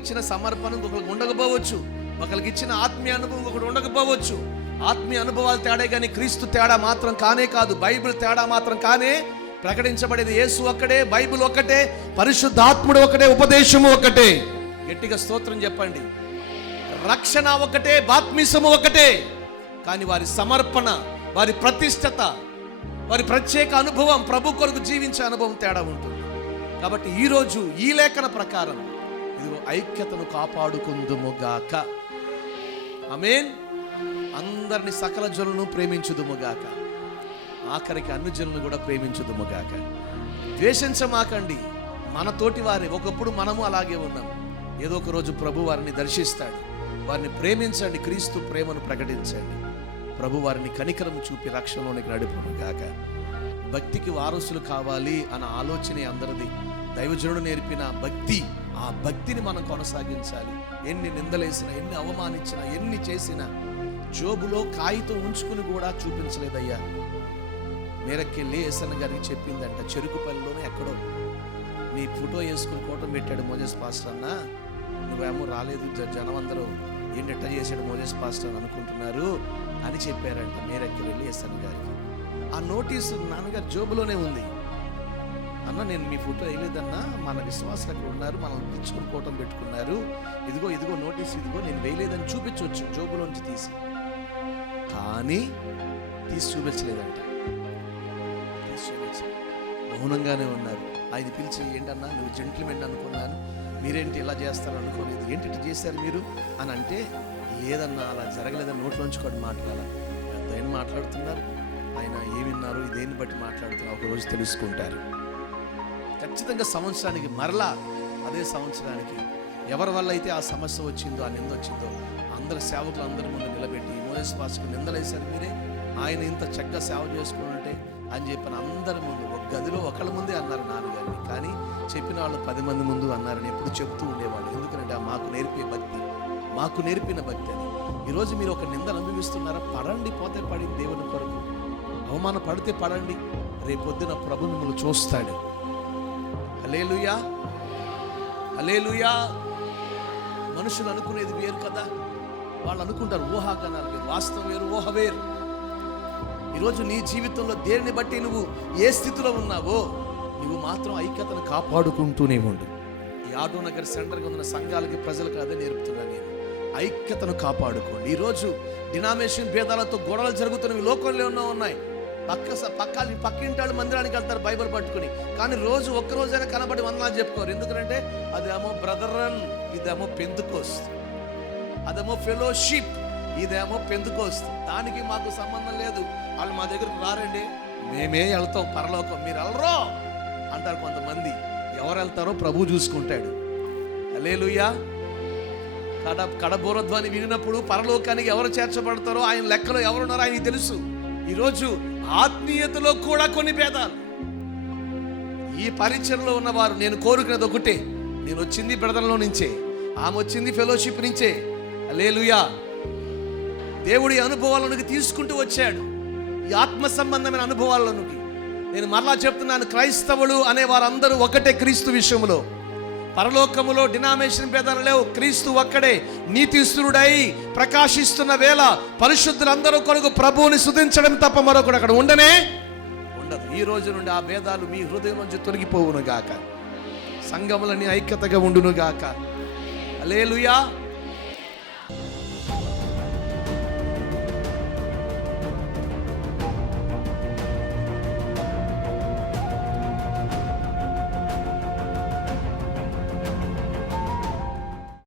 ఇచ్చిన సమర్పణ ఒకరికి ఉండకపోవచ్చు. ఒకరికి ఇచ్చిన ఆత్మీయ అనుభవం ఒకటి ఉండకపోవచ్చు. ఆత్మీయ అనుభవాలు తేడా కానీ క్రీస్తు తేడా మాత్రం కానే కాదు. బైబిల్ తేడా మాత్రం కానే ప్రకటించబడేది. యేసు ఒక్కడే బైబిల్ ఒక్కటే పరిశుద్ధాత్ముడు ఒకటే ఉపదేశము ఒకటే గట్టిగా స్తోత్రం చెప్పండి. రక్షణ ఒకటే బాత్మిసము ఒకటే కానీ వారి సమర్పణ వారి ప్రతిష్టత వారి ప్రత్యేక అనుభవం ప్రభు కొరకు జీవించే అనుభవం తేడా ఉంటుంది. కాబట్టి ఈరోజు ఈ లేఖన ప్రకారం ఇది ఐక్యతను కాపాడుకుందుముగాక అమేన్ అందరిని సకల జనులను ప్రేమించుదుముగాక ఆఖరికి అన్ని జనులను కూడా ప్రేమించుదుముగాక ద్వేషించమాకండి. మన తోటి వారి. ఒకప్పుడు మనము అలాగే ఉన్నాం. ఏదో ఒక రోజు ప్రభు వారిని దర్శిస్తాడు. వారిని ప్రేమించండి. క్రీస్తు ప్రేమను ప్రకటించండి. ప్రభు వారిని కనికరం చూపి రక్షణలోనికి నడుపును గాక. భక్తికి వారసులు కావాలి అన్న ఆలోచనే అందరిది. దైవజనుడు నేర్పిన భక్తి ఆ భక్తిని మనం కొనసాగించాలి. ఎన్ని నిందలేసినా ఎన్ని అవమానించినా ఎన్ని చేసినా జోబులో కాగితం ఉంచుకుని కూడా చూపించలేదయ్యా. మేరకెళ్ళి ఏసన్న గారికి చెప్పిందంట చెరుకుపల్లిలోనే ఎక్కడో. నీ ఫోటో వేసుకుని ఫోటో పెట్టాడు మోజెస్ పాస్టర్ అన్న. నువ్వేమో రాలేదు జనం అందరూ ఏంటట్ట చేశాడు మోజెస్ పాస్టర్ అని అనుకుంటున్నారు అని చెప్పారంట మేరక్కి వెళ్ళి ఎస్ఎన్ గారికి. ఆ నోటీసు నాన్నగారు జోబులోనే ఉంది. అన్న నేను మీ ఫోటో వేయలేదన్నా మన విశ్వాసులు అక్కడ ఉన్నారు మనల్ని తెచ్చుకుని కోటం పెట్టుకున్నారు. ఇదిగో ఇదిగో నోటీస్ ఇదిగో నేను వేయలేదని చూపించవచ్చు జోబులోంచి తీసి. కానీ తీసి చూపించలేదంట. తీసి చూపించలేదు మౌనంగానే ఉన్నారు. ఆయన పిలిచి ఏంటన్నా నువ్వు జెంట్లమెన్ అనుకున్నాను. మీరేంటి ఇలా చేస్తారు అనుకోలేదు. ఏంటి చేశారు మీరు? అని అంటే లేదన్నా అలా జరగలేదని నోట్లోంచి కూడా మాట్లాడాల? ఏం మాట్లాడుతున్నారు. ఆయన ఏమి విన్నారు బట్టి మాట్లాడుతున్నారు ఒకరోజు తెలుసుకుంటారు. ఖచ్చితంగా సంవత్సరానికి మరలా అదే సంవత్సరానికి ఎవరి వల్ల అయితే ఆ సమస్య వచ్చిందో ఆ నింద వచ్చిందో అందరు సేవకులు అందరి ముందు నిలబెట్టి మోదస్ భాషకు నిందలేశారు మీరే. ఆయన ఇంత చక్కగా సేవ చేసుకుంటే అని చెప్పిన అందరి ముందు ఒక గదిలో ఒకళ్ళ ముందే అన్నారు నాన్నగారిని. కానీ చెప్పిన వాళ్ళు పది మంది ముందు అన్నారని ఎప్పుడు చెప్తూ ఉండేవాళ్ళు. ఎందుకంటే ఆ మాకు నేర్పే భక్తి మాకు నేర్పిన భక్తి అది. ఈరోజు మీరు ఒక నిందను అనుభవిస్తున్నారా? పడండి పోతే పడింది దేవుని కొరకు. అవమాన పడితే పడండి రేపొద్దున ప్రభు మిమ్మల్ని చూస్తాడు. అలేలుయా అలేలుయా మనుషులు అనుకునేది వేరు కదా. వాళ్ళు అనుకుంటారు ఊహాగానాలు వేరు వాస్తవం వేరు ఊహ వేరు. ఈరోజు నీ జీవితంలో దేనిని బట్టి నువ్వు ఏ స్థితిలో ఉన్నావో నువ్వు మాత్రం ఐక్యతను కాపాడుకుంటూనే ఉండు. ఈ ఆటో నగర్ సెంటర్గా ఉన్న సంఘాలకి ప్రజలకు అదే నేర్పుతున్నా నేను. ఐక్యతను కాపాడుకోండి. ఈరోజు డినామినేషన్ భేదాలతో గొడవలు జరుగుతున్నవి లోకంలో ఎన్నో ఉన్నాయి. పక్క స- పక్క పక్కింటాళ్ళు మందిరానికి వెళ్తారు బైబిల్ పట్టుకుని. కానీ రోజు ఒక్క రోజైనా కనబడి వందనాలు చెప్పుకోరు. ఎందుకంటే అదేమో బ్రదరన్ ఇదేమో పెందుకోస్ట్ అదేమో ఫెలోషిప్ ఇదేమో పెందుకోస్ట్ దానికి మాకు సంబంధం లేదు. వాళ్ళు మా దగ్గరకు రారండి. మేమే వెళ్తాం పరలోకం. మీరు వెళ్ళరో అంటారు కొంతమంది. ఎవరు వెళ్తారో ప్రభు చూసుకుంటాడు. అలేలుయ్యా కడ కడబోరధ్వని వినినప్పుడు పరలోకానికి ఎవరు చేర్చబడతారో ఆయన లెక్కలో ఎవరున్నారో ఆయనకి తెలుసు. ఈరోజు ఆత్మీయతలో కూడా కొన్ని భేదాలు. ఈ పరిచయంలో ఉన్నవారు నేను కోరుకునేది ఒకటే నేను వచ్చింది బ్రదర్లో నుంచే ఆమె వచ్చింది ఫెలోషిప్ నుంచే. లేలుయా దేవుడి అనుభవాలలోనికి తీసుకుంటూ వచ్చాడు. ఈ ఆత్మ సంబంధమైన అనుభవాలలోనికి నేను మరలా చెప్తున్నాను క్రైస్తవులు అనే వారందరూ ఒకటే క్రీస్తు విషయంలో. పరలోకములో డినామేషన్ భేదాలు లేవు. క్రీస్తు ఒక్కడే నీతిస్తురుడై ప్రకాశిస్తున్న వేళ పరిశుద్ధులందరూ కొరకు ప్రభువుని సుధించడం తప్ప మరొకడు అక్కడ ఉండనే ఉండదు. ఈ రోజు నుండి ఆ భేదాలు మీ హృదయం నుంచి తొలగిపోవును గాక. సంఘములని ఐక్యతగా ఉండును గాక. అలేలుయా